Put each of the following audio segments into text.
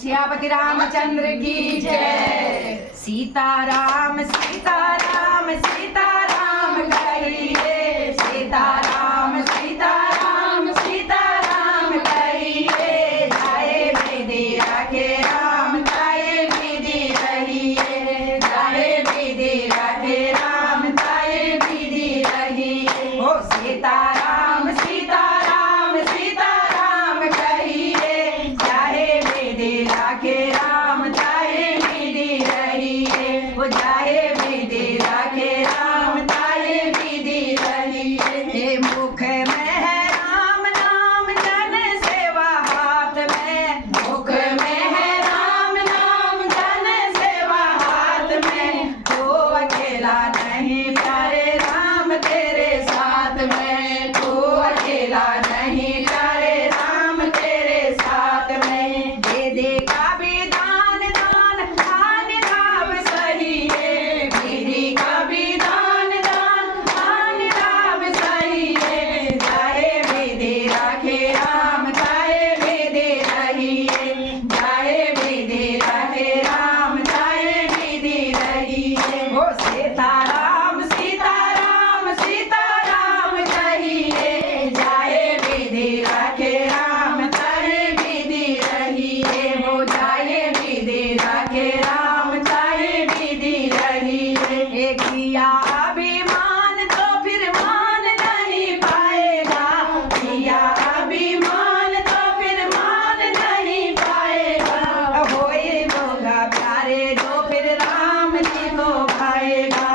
सियापति रामचंद्र की जय। सीताराम सीताराम सीताराम कहिए, सीताराम सीताराम सीताराम कहिए। जाए विधि रखे राम जाए विधि रहिए, जाए विधि रखे राम जाए विधि रहिए। ओ सीताराम सीताराम सीताराम कहिए, जाए विधि रखे राम जाए विधि रहिए। ओ जाए विधि रखे राम जाए विधि रहिए। मुख में है राम नाम जन सेवा हाथ में, मुख में है राम नाम जन सेवा हाथ में। तो अकेला नहीं प्यारे राम तेरे साथ में, तो अकेला नहीं प्यारे राम तेरे साथ में। दे दे का विधान दान आन भाव सही है, विधि का विधान दान आन भाव सही है। जाए विधि रखे राम जाए विधि रहिए, जाए विधि रखे राम जाए विधि रहिए। ओ सीताराम सीताराम सीताराम कहिए, जाए विधि रखे राम जाए विधि रहिए। हो जाए विधि रखे राम जाए विधि रहिए। किया अभिमान तो फिर मान नहीं पाएगा, किया अभिमान तो फिर मान नहीं पाएगा। होए होगा प्यारे जो फिर राम जी को भाएगा,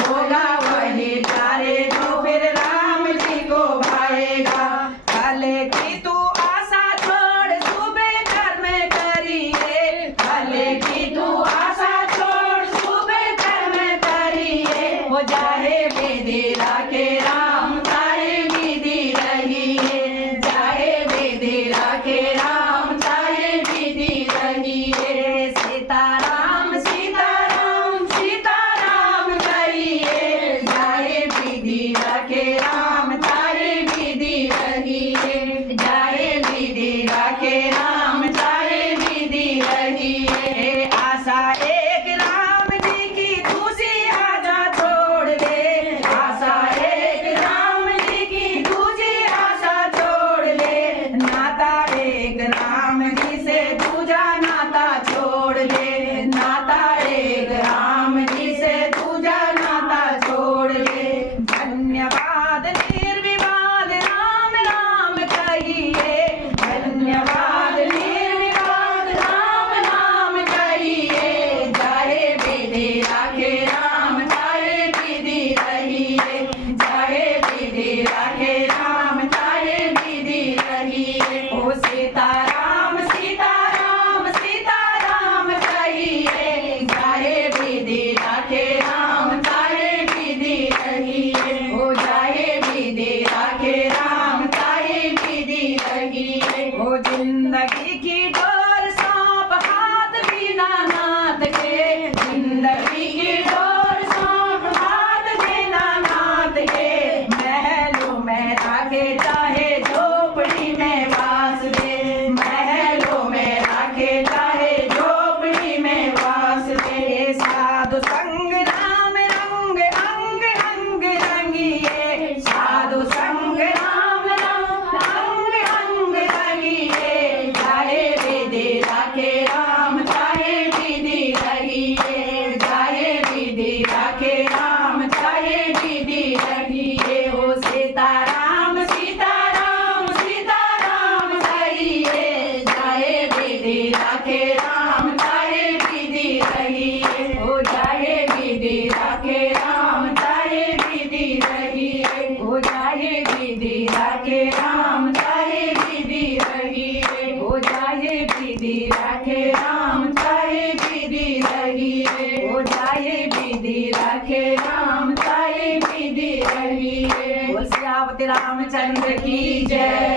होगा वही प्यारे जो फिर राम जी को भाएगा। कल की तू आशा छोड़ सुबह कर्म करिए, कल की तू आशा छोड़ सुबह कर्म करिए। हो जाए विधि रखे राम जाए विधि रहिए, जाए विधि रखे राम जाए विधि रहिए। सीताराम सीताराम सीताराम कहिए, जाए विधि रखे राम जाए विधि रहिए, जाए विधि रखे राम जाए विधि रहिए। आशा एक राम जी की दूसरी आशा छोड़ दे, आशा एक राम जी की दूसरी आशा छोड़ दे। नाता एक राम जी से दूजा नाता छोड़ दे, नाता एक राम जी से दूजा नाता छोड़ दे। धन्यवाद निर्विवाद राम नाम कहिए, धन्यवाद निर्विवाद राम नाम कहिए। जाए विधि रखे राम जाए विधि रहिए, जाए विधि रखे राम जाए विधि रहिए। ओ सीताराम सीताराम सीताराम कहिए, जाए विधि रखे राम जाए विधि रहिए। ओ जाए विधि रखे राम जाए विधि रहिए। ओ जिंदगी की डोर सांप हाथ बिना नाथ के, जिंदगी की डोर सांप हाथ बिना नाथ के। महलों में राखे चाहे झोपड़ी में वास दे, महलों में राखे चाहे झोपड़ी में वास दे। साधु संग राम रंग अंग अंग रंगिए, साधु संग राम रंग अंग अंग रंगिए। जाए विधि रखे राम जाए विधि रहिए, जाए विधि रखे राम जाए विधि रहिए। हो सीताराम सीताराम सीताराम कहिए, जाए विधि रखे राम जाए विधि रहिए। हो जाए विधि रखे राम जाए विधि रहिए, हो जाए विधि रखे राम जाए विधि रहिए। हो जाए विधि रखे राम जाए विधि रहिए, हो जाए विधि रखे राम जाए विधि रहिए। बोल सियापति रामचंद्र की जय।